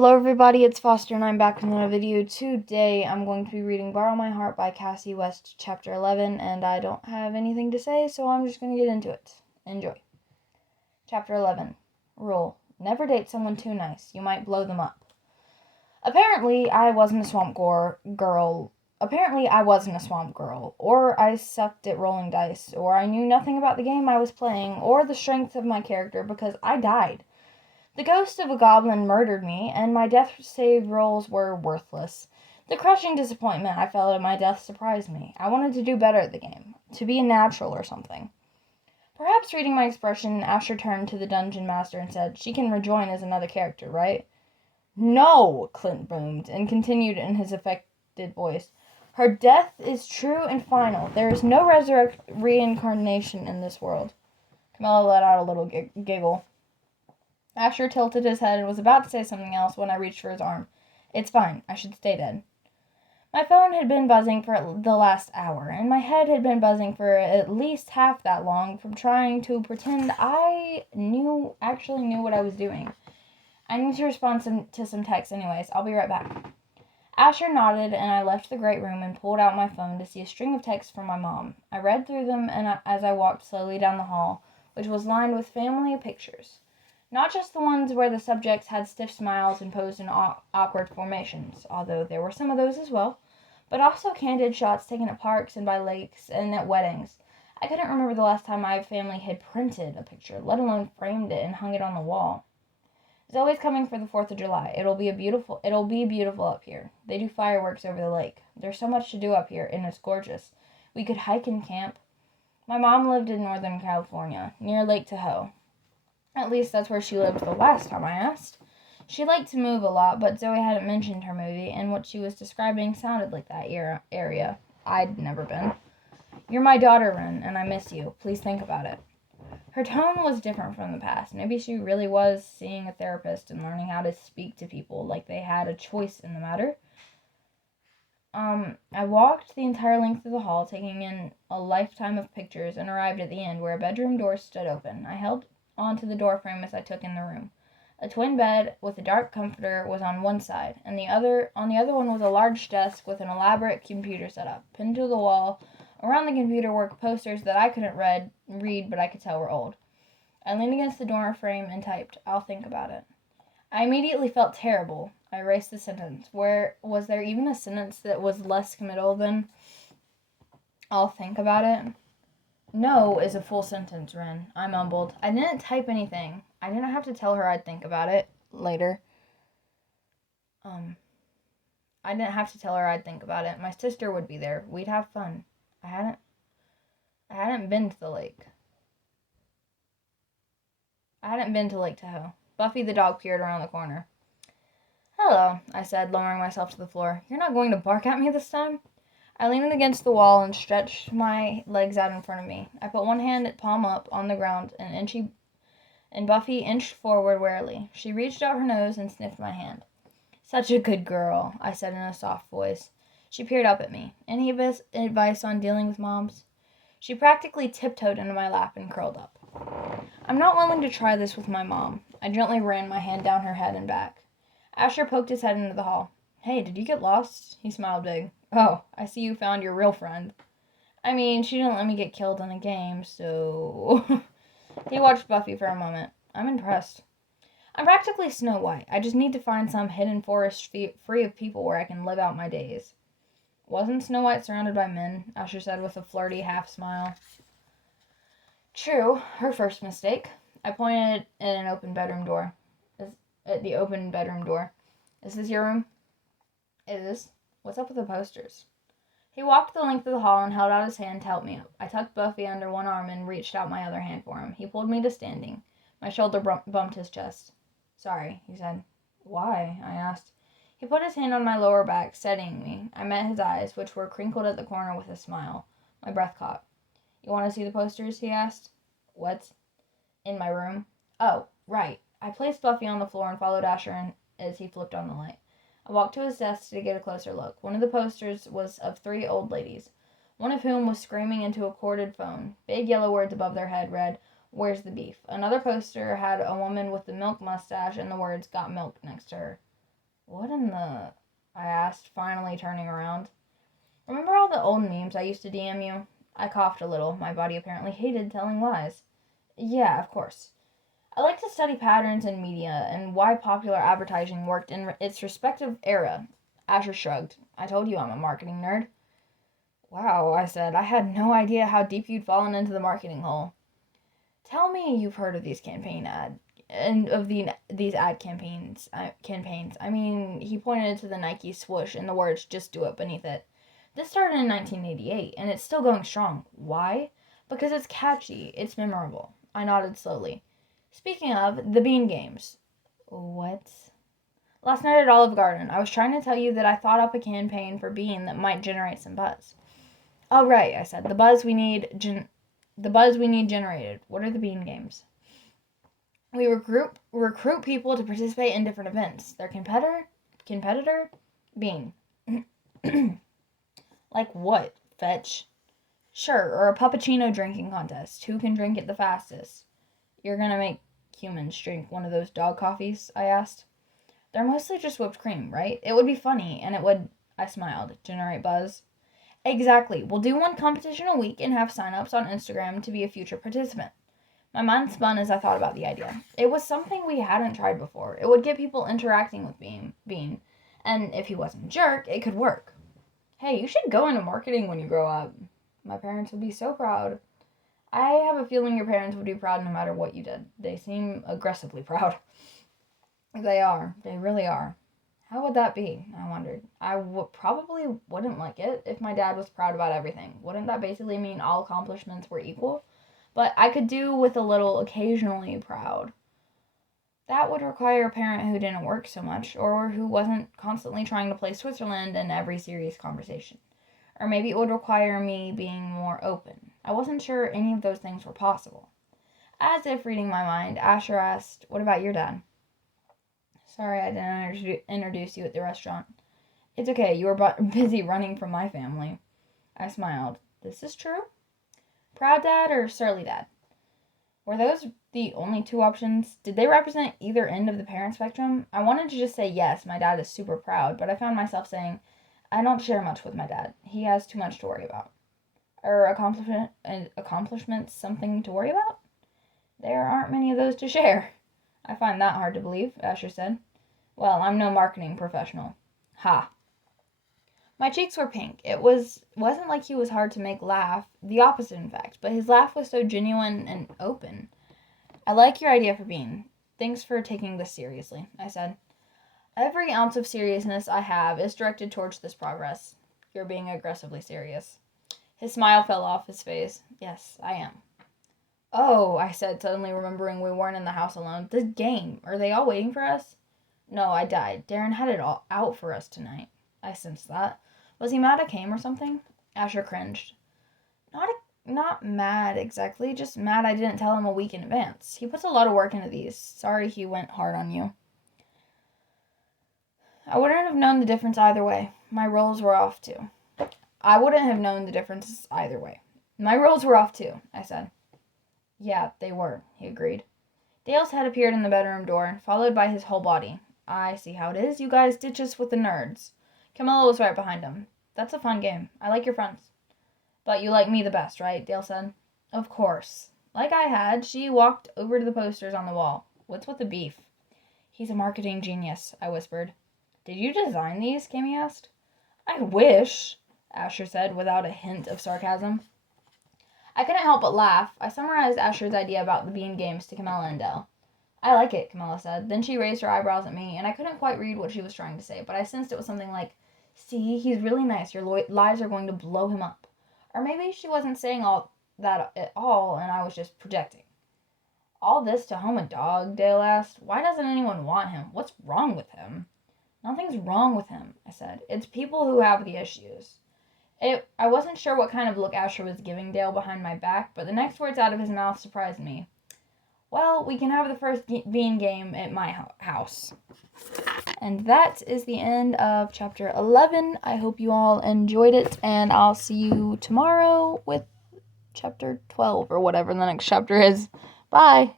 Hello everybody, it's Foster and I'm back with another video. Today I'm going to be reading Borrow My Heart by Kasie West, chapter 11, and I don't have anything to say, so I'm just going to get into it. Enjoy. Chapter 11. Rule. Never date someone too nice. You might blow them up. Apparently I wasn't a swamp girl, or I sucked at rolling dice, or I knew nothing about the game I was playing, or the strength of my character because I died. The ghost of a goblin murdered me, and my death save rolls were worthless. The crushing disappointment I felt at my death surprised me. I wanted to do better at the game, to be a natural or something. Perhaps reading my expression, Asher turned to the dungeon master and said, "She can rejoin as another character, right?" "No," Clint boomed, and continued in his affected voice. "Her death is true and final. There is no reincarnation in this world." Camilla let out a little giggle. Asher tilted his head and was about to say something else when I reached for his arm. "It's fine. I should stay dead." My phone had been buzzing for the last hour, and my head had been buzzing for at least half that long from trying to pretend I actually knew what I was doing. I need to respond to some texts anyways. I'll be right back. Asher nodded, and I left the great room and pulled out my phone to see a string of texts from my mom. I read through them as I walked slowly down the hall, which was lined with family pictures. Not just the ones where the subjects had stiff smiles and posed in awkward formations, although there were some of those as well, but also candid shots taken at parks and by lakes and at weddings. I couldn't remember the last time my family had printed a picture, let alone framed it and hung it on the wall. Zoe's coming for the 4th of July. It'll be beautiful up here. They do fireworks over the lake. There's so much to do up here, and it's gorgeous. We could hike and camp. My mom lived in Northern California, near Lake Tahoe. At least that's where she lived the last time I asked. She liked to move a lot, but Zoe hadn't mentioned her movie, and what she was describing sounded like that area. I'd never been. "You're my daughter, Ren, and I miss you. Please think about it." Her tone was different from the past. Maybe she really was seeing a therapist and learning how to speak to people like they had a choice in the matter. I walked the entire length of the hall, taking in a lifetime of pictures, and arrived at the end where a bedroom door stood open. I held onto the doorframe as I took in the room. A twin bed with a dark comforter was on one side, and on the other one was a large desk with an elaborate computer setup. Pinned to the wall around the computer were posters that I couldn't read, but I could tell were old. I leaned against the door frame and typed, "I'll think about it." I immediately felt terrible. I erased the sentence. Was there even a sentence that was less committal than "I'll think about it"? "No" is a full sentence, Ren, I mumbled. I didn't type anything. I didn't have to tell her I'd think about it later. I didn't have to tell her I'd think about it. My sister would be there. We'd have fun. I hadn't been to the lake. I hadn't been to Lake Tahoe. Buffy the dog peered around the corner. "Hello," I said, lowering myself to the floor. "You're not going to bark at me this time?" I leaned against the wall and stretched my legs out in front of me. I put one hand palm up on the ground, and Buffy inched forward warily. She reached out her nose and sniffed my hand. "Such a good girl," I said in a soft voice. She peered up at me. "Any advice on dealing with moms?" She practically tiptoed into my lap and curled up. "I'm not willing to try this with my mom." I gently ran my hand down her head and back. Asher poked his head into the hall. "Hey, did you get lost?" He smiled big. "Oh, I see you found your real friend." "I mean, she didn't let me get killed in a game, so..." He watched Buffy for a moment. "I'm impressed." "I'm practically Snow White. I just need to find some hidden forest free of people where I can live out my days." "Wasn't Snow White surrounded by men?" Asher said with a flirty half-smile. "True, her first mistake." I pointed at the open bedroom door. "Is this your room?" "It is. What's up with the posters?" He walked the length of the hall and held out his hand to help me up. I tucked Buffy under one arm and reached out my other hand for him. He pulled me to standing. My shoulder bumped his chest. "Sorry," he said. "Why?" I asked. He put his hand on my lower back, steadying me. I met his eyes, which were crinkled at the corner with a smile. My breath caught. "You want to see the posters?" he asked. "What?" "In my room." "Oh, right." I placed Buffy on the floor and followed Asher in as he flipped on the light. I walked to his desk to get a closer look. One of the posters was of 3 old ladies, one of whom was screaming into a corded phone. Big yellow words above their head read, "Where's the beef?" Another poster had a woman with the milk mustache and the words, "Got milk," next to her. What in the... I asked, finally turning around. Remember all the old memes I used to DM you? I coughed a little. My body apparently hated telling lies. Yeah, of course. I like to study patterns in media and why popular advertising worked in its respective era. Asher shrugged. I told you I'm a marketing nerd. Wow, I said. I had no idea how deep you'd fallen into the marketing hole. Tell me you've heard of these these ad campaigns. I mean, he pointed to the Nike swoosh and the words "Just do it" beneath it. This started in 1988, and it's still going strong. Why? Because it's catchy. It's memorable. I nodded slowly. Speaking of, the Bean Games. What? Last night at Olive Garden, I was trying to tell you that I thought up a campaign for Bean that might generate some buzz. Oh, right, I said. The buzz we need generated. What are the Bean Games? We recruit people to participate in different events. Their competitor, Bean. Like what? Fetch? Sure, or a puppuccino drinking contest. Who can drink it the fastest? You're gonna make humans drink one of those dog coffees? I asked. They're mostly just whipped cream, right? It would be funny, and it would, I smiled, generate buzz. Exactly. We'll do one competition a week and have sign-ups on Instagram to be a future participant. My mind spun as I thought about the idea. It was something we hadn't tried before. It would get people interacting with Bean, and if he wasn't a jerk, it could work. Hey, you should go into marketing when you grow up. My parents would be so proud. I have a feeling your parents would be proud no matter what you did. They seem aggressively proud. They are. They really are. How would that be? I wondered. Probably wouldn't like it if my dad was proud about everything. Wouldn't that basically mean all accomplishments were equal? But I could do with a little occasionally proud. That would require a parent who didn't work so much, or who wasn't constantly trying to play Switzerland in every serious conversation. Or maybe it would require me being more open. I wasn't sure any of those things were possible. As if reading my mind, Asher asked, "What about your dad?" Sorry I didn't introduce you at the restaurant. It's okay, you were busy running from my family. I smiled. This is true? Proud dad or surly dad? Were those the only two options? Did they represent either end of the parent spectrum? I wanted to just say yes, my dad is super proud, but I found myself saying, I don't share much with my dad. He has too much to worry about. Are accomplishments something to worry about? There aren't many of those to share. I find that hard to believe, Asher said. Well, I'm no marketing professional. Ha. My cheeks were pink. Wasn't like he was hard to make laugh, the opposite in fact, but his laugh was so genuine and open. I like your idea for Bean. Thanks for taking this seriously, I said. Every ounce of seriousness I have is directed towards this progress. You're being aggressively serious. His smile fell off his face. Yes, I am. Oh, I said, suddenly remembering we weren't in the house alone. The game. Are they all waiting for us? No, I died. Darren had it all out for us tonight. I sensed that. Was he mad I came or something? Asher cringed. Not mad exactly, just mad I didn't tell him a week in advance. He puts a lot of work into these. Sorry he went hard on you. I wouldn't have known the difference either way. My roles were off too. I wouldn't have known the difference either way. My roles were off too, I said. Yeah, they were, he agreed. Dale's head appeared in the bedroom door, followed by his whole body. I see how it is. You guys ditch us with the nerds. Camilla was right behind him. That's a fun game. I like your friends. But you like me the best, right? Dale said. Of course. Like I had, she walked over to the posters on the wall. What's with the beef? He's a marketing genius, I whispered. Did you design these? Cammy asked. I wish, Asher said without a hint of sarcasm. I couldn't help but laugh. I summarized Asher's idea about the Bean Games to Camilla and Dale. I like it, Camilla said. Then she raised her eyebrows at me, and I couldn't quite read what she was trying to say, but I sensed it was something like, see, he's really nice. Your lies are going to blow him up. Or maybe she wasn't saying all that at all, and I was just projecting. All this to home a dog? Dale asked. Why doesn't anyone want him? What's wrong with him? Nothing's wrong with him, I said. It's people who have the issues. I wasn't sure what kind of look Asher was giving Dale behind my back, but the next words out of his mouth surprised me. Well, we can have the first Bean game at my house. And that is the end of chapter 11. I hope you all enjoyed it, and I'll see you tomorrow with chapter 12 or whatever the next chapter is. Bye!